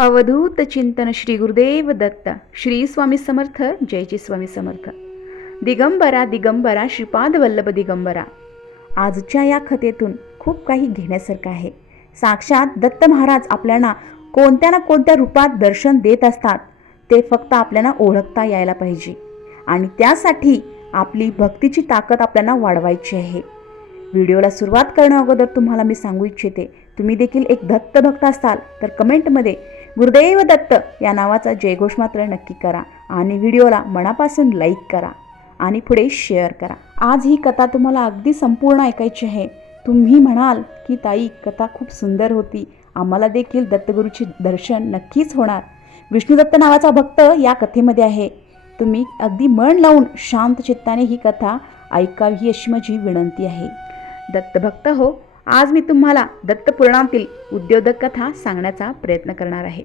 अवधूत चिंतन श्री गुरुदेव दत्त श्री स्वामी समर्थ जयची स्वामी समर्थ. दिगंबरा दिगंबरा श्रीपाद वल्लभ दिगंबरा. आजच्या या कथेतून खूप काही घेण्यासारखं आहे. साक्षात दत्त महाराज आपल्याला कोणत्या ना कोणत्या रूपात दर्शन देत असतात ते फक्त आपल्याला ओळखता यायला पाहिजे. आणि त्यासाठी आपली भक्तीची ताकद आपल्याला वाढवायची आहे. व्हिडिओला सुरुवात करण्या अगोदर तुम्हाला मी सांगू इच्छिते तुम्ही देखील एक दत्त भक्त असाल तर कमेंटमध्ये गुरुदेव दत्त या नावाचा जयघोष मात्र नक्की करा आणि व्हिडिओला मनापासून लाईक करा आणि पुढे शेअर करा. आज ही कथा तुम्हाला अगदी संपूर्ण ऐकायची आहे. तुम्ही म्हणाल की ताई कथा खूप सुंदर होती. आम्हाला देखील दत्तगुरूचे दर्शन नक्कीच होणार. विष्णुदत्त नावाचा भक्त या कथेमध्ये आहे. तुम्ही अगदी मन लावून शांत चित्ताने ही कथा ऐकावी अशी माझी विनंती आहे. दत्तभक्त हो आज मी तुम्हाला दत्तपुराणातील उद्योजक कथा सांगण्याचा प्रयत्न करणार आहे.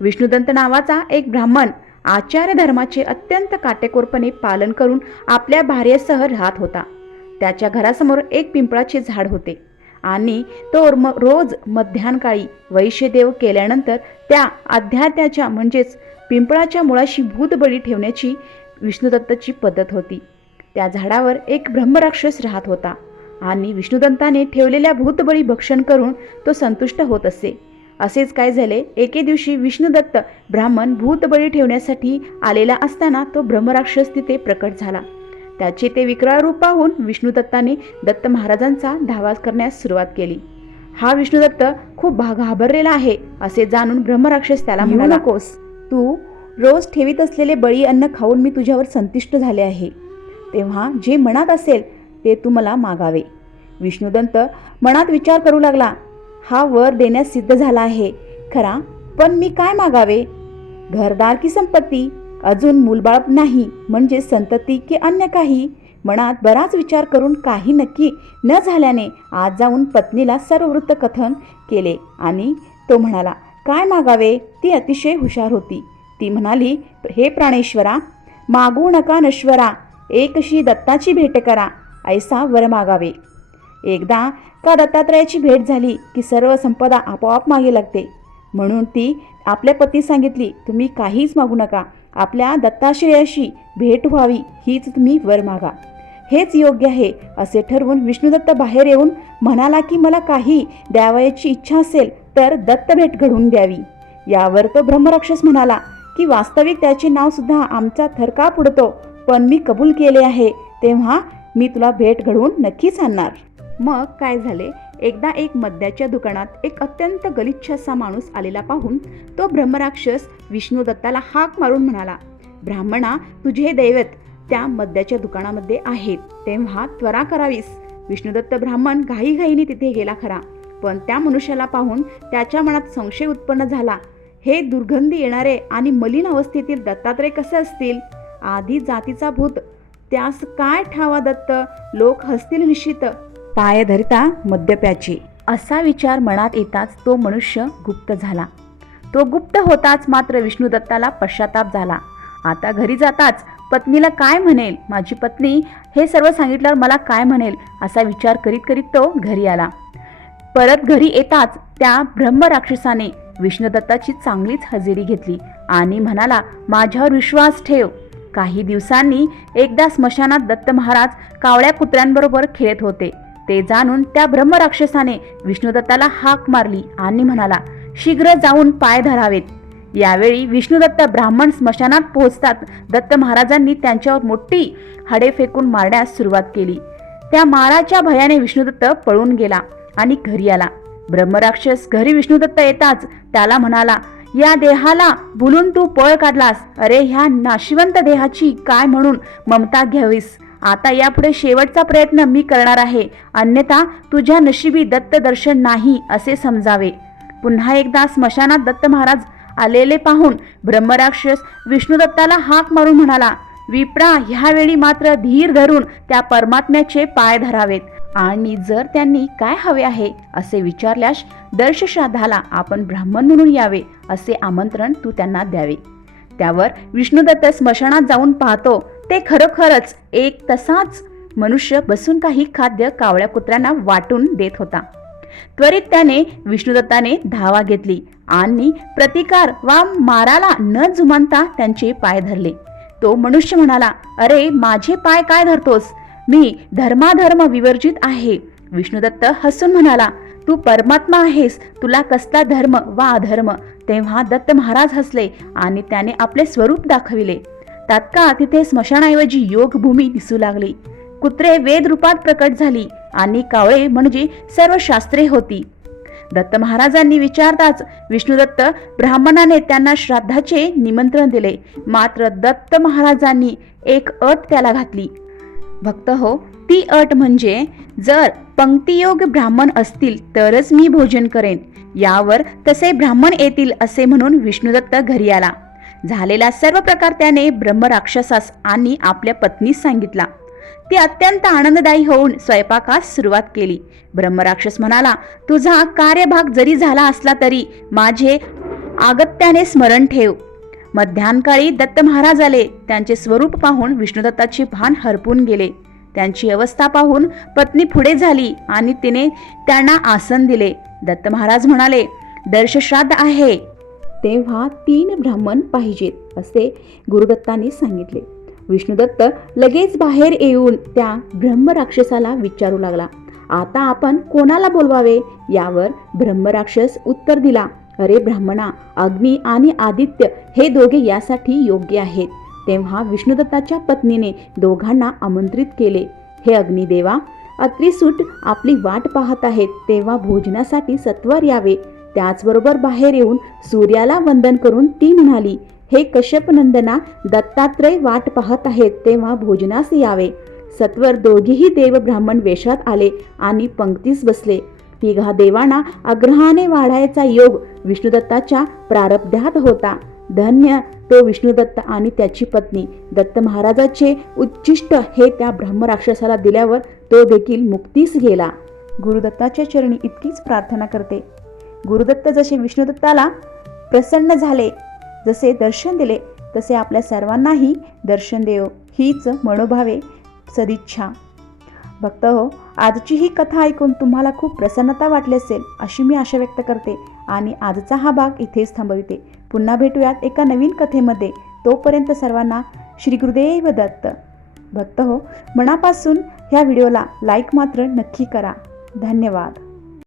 विष्णुदंत नावाचा एक ब्राह्मण आचार्य धर्माचे अत्यंत काटेकोरपणे पालन करून आपल्या भार्यासह राहत होता. त्याच्या घरासमोर एक पिंपळाचे झाड होते आणि तो म रोज मध्यानकाळी वैश्यदेव केल्यानंतर त्या अध्यात्याच्या म्हणजेच पिंपळाच्या मुळाशी भूतबळी ठेवण्याची विष्णुदत्तची पद्धत होती. त्या झाडावर एक ब्रह्मराक्षस राहत होता. आणि विष्णुदंताने ठेवलेल्या भूतबळी भक्षण करून तो संतुष्ट होत असे. असेच काय झाले? एके दिवशी विष्णुदत्त ब्राह्मण भूतबळी ठेवण्यासाठी आलेला असताना तो ब्रह्मराक्षस तिथे प्रकट झाला. त्याचे ते विक्राळ रूप पाहून विष्णुदत्ताने दत्त महाराजांचा धावा करण्यास सुरुवात केली. हा विष्णुदत्त खूप घाबरलेला आहे असे जाणून ब्रह्मराक्षस त्याला म्हणाला नकोस. तू रोज ठेवीत असलेले बळी अन्न खाऊन मी तुझ्यावर संतुष्ट झाले आहे. तेव्हा जे मनात असेल ते तू मला मागावे. विष्णुदंत मनात विचार करू लागला हा वर देण्यास सिद्ध झाला आहे खरा पण मी काय मागावे? घरदार की संपत्ती? अजून मूलबाळ नाही म्हणजे संतती की अन्य काही? मनात बराच विचार करून काही नक्की न झाल्याने आज जाऊन पत्नीला सर्व वृत्त कथन केले आणि तो म्हणाला काय मागावे? ती अतिशय हुशार होती. ती म्हणाली हे प्राणेश्वरा मागू नका नश्वरा एकशी दत्ताची भेट करा. ऐसा वर मागावे. एकदा का दत्तात्रयाची भेट झाली की सर्व संपदा आपोआप मागे लागते. म्हणून ती आपल्या पती सांगितली तुम्ही काहीच मागू नका. आपल्या दत्ताश्रयाशी भेट व्हावी हीच तुम्ही वर मागा. हेच योग्य आहे असे ठरवून विष्णुदत्त बाहेर येऊन म्हणाला की मला काही द्यावयाची इच्छा असेल तर दत्त भेट घडवून द्यावी. यावर तो ब्रह्मराक्षस म्हणाला की वास्तविक त्याचे नाव सुद्धा आमचा थरकाप उडतो पण मी कबूल केले आहे. तेव्हा मी तुला भेट घडवून नक्कीच आणणार. मग काय झाले? एकदा एक मद्याच्या दुकानात एक अत्यंत गलिच्छ असा माणूस आलेला पाहून तो ब्रह्मराक्षस विष्णुदत्ताला हाक मारून म्हणाला ब्राह्मणा तुझे दैवत त्या मद्याच्या दुकानामध्ये आहेत. तेव्हा त्वरा करावीस. विष्णुदत्त ब्राह्मण घाईघाईने तिथे गेला खरा. पण त्या मनुष्याला पाहून त्याच्या मनात संशय उत्पन्न झाला. हे दुर्गंधी येणारे आणि मलिन अवस्थेतील दत्तात्रय कसे असतील? आधी जातीचा भूत त्यास काय ठावा दत्त? लोक हसतील निश्चित. पाय धरिता मद्यप्याची. असा विचार मनात येताच तो मनुष्य गुप्त झाला. तो गुप्त होताच मात्र विष्णुदत्ताला पश्चाताप झाला. आता घरी जाताच पत्नीला काय म्हणेल? माझी पत्नी हे सर्व सांगितल्यावर मला काय म्हणेल? असा विचार करीत करीत तो घरी आला. परत घरी येताच त्या ब्रह्मराक्षसाने विष्णुदत्ताची चांगलीच हजेरी घेतली आणि म्हणाला माझ्यावर विश्वास ठेव. काही दिवसांनी एकदा स्मशानात दत्त महाराज कावळ्या कुत्र्यांबरोबर खेळत होते. ते जाणून त्या ब्रह्मराक्षसाने विष्णुदत्ताला हाक मारली आणि म्हणाला शीघ्र जाऊन पाय धरावेत. यावेळी विष्णुदत्त ब्राह्मण स्मशानात पोहोचतात दत्त महाराजांनी त्यांच्यावर मोठी हाडे फेकून मारण्यास सुरुवात केली. त्या माराच्या भयाने विष्णुदत्त पळून गेला आणि घरी आला. ब्रह्मराक्षस घरी विष्णुदत्त येताच त्याला म्हणाला या देहाला भुलून तू पळ काढलास. अरे ह्या नाशिवंत देहाची काय म्हणून ममता घ्यावीस? आता यापुढे शेवटचा प्रयत्न मी करणार आहे. अन्यथा तुझ्या नशिबी दत्त दर्शन नाही असे समजावे. पुन्हा एकदा स्मशानात दत्त महाराज आलेले पाहून ब्रह्मराक्षस विष्णुदत्ताला हाक मारून म्हणाला विप्रा ह्यावेळी मात्र धीर धरून त्या परमात्म्याचे पाय धरावेत. आणि जर त्यांनी काय हवे आहे असे विचारल्यास दर्शश्राद्धाला आपण ब्राह्मण म्हणून यावे असे आमंत्रण तू त्यांना द्यावे. त्यावर विष्णुदत्त स्मशानात जाऊन पाहतो ते खरोखरच एक तसाच मनुष्य बसून काही खाद्य कावळ्या कुत्र्यांना वाटून देत होता. त्वरित त्याने विष्णुदत्ताने धावा घेतली आणि प्रतिकार वा माराला न जुमानता त्यांचे पाय धरले. तो मनुष्य म्हणाला अरे माझे पाय काय धरतोस? मी धर्माधर्म विवर्जित आहे. विष्णुदत्त हसून म्हणाला तू परमात्मा आहेस तुला कसला धर्म वा अधर्म? तेव्हा दत्त महाराज हसले आणि त्याने आपले स्वरूप दाखविले. तात्काळ तिथे स्मशानाऐवजी योगभूमी दिसू लागली. कुत्रे वेद रूपात प्रकट झाली आणि कावळे म्हणजे सर्व शास्त्रे होती. दत्त महाराजांनी विचारताच विष्णुदत्त ब्राह्मणाने त्यांना श्राद्धाचे निमंत्रण दिले. मात्र दत्त महाराजांनी एक अट त्याला घातली. भक्त हो ती अट म्हणजे जर पंक्तियोग ब्राह्मण असतील तरच मी भोजन करेन. यावर तसे ब्राह्मण येतील असे म्हणून विष्णुदत्त घरी आला. झालेला सर्व प्रकार त्याने ब्रह्मराक्षसास आणि आपल्या पत्नीस सांगितला. ती अत्यंत आनंददायी होऊन स्वयंपाकास सुरुवात केली. ब्रह्मराक्षस म्हणाला तुझा कार्यभाग जरी झाला असला तरी माझे आगत्याने स्मरण ठेव. मध्यानकाळी दत्त महाराज आले. त्यांचे स्वरूप पाहून विष्णुदत्ताचे भान हरपून गेले. त्यांची अवस्था पाहून पत्नी पुढे झाली आणि तिने त्यांना आसन दिले. दत्त महाराज म्हणाले दर्शश्राद्ध आहे. तेव्हा तीन ब्राह्मण पाहिजेत असे गुरुदत्तांनी सांगितले. विष्णुदत्त लगेच बाहेर येऊन त्या ब्रह्मराक्षसाला विचारू लागला. आता आपण कोणाला बोलवावे? यावर ब्रह्मराक्षस उत्तर दिला. अरे ब्राह्मणा अग्नी आणि आदित्य हे दोघे यासाठी योग्य आहेत. तेव्हा विष्णुदत्ताच्या पत्नीने दोघांना आमंत्रित केले. हे अग्निदेवा अत्रिसूट आपली वाट पाहत आहेत तेव्हा भोजनासाठी सत्वर यावे. त्याचबरोबर बाहेर येऊन सूर्याला वंदन करून ती म्हणाली हे कश्यपनंदना दत्तात्रय वाट पाहत आहेत तेव्हा भोजनास यावे. सत्वर दोघेही देव ब्राह्मण वेशात आले आणि पंक्तीस बसले. तिघा देवांना आग्रहाने वाढायचा योग विष्णुदत्ताच्या प्रारब्धात होता. धन्य तो विष्णुदत्त आणि त्याची पत्नी. दत्त महाराजाचे उच्चिष्ट हे त्या ब्रह्मराक्षसाला दिल्यावर तो देखील मुक्तीस गेला. गुरुदत्ताच्या चरणी इतकीच प्रार्थना करते. गुरुदत्त जसे विष्णुदत्ताला प्रसन्न झाले जसे दर्शन दिले तसे आपल्या सर्वांनाही दर्शन देव हीच मनोभावे सदिच्छा. भक्त हो आजची ही कथा ऐकून तुम्हाला खूप प्रसन्नता वाटली असेल अशी मी आशा व्यक्त करते. आणि आजचा हा भाग इथेच थांबविते. पुन्हा भेटूयात एका नवीन कथेमध्ये. तोपर्यंत सर्वांना श्री गुरुदेव दत्त. भक्त हो मनापासून ह्या व्हिडिओला लाईक मात्र नक्की करा. धन्यवाद.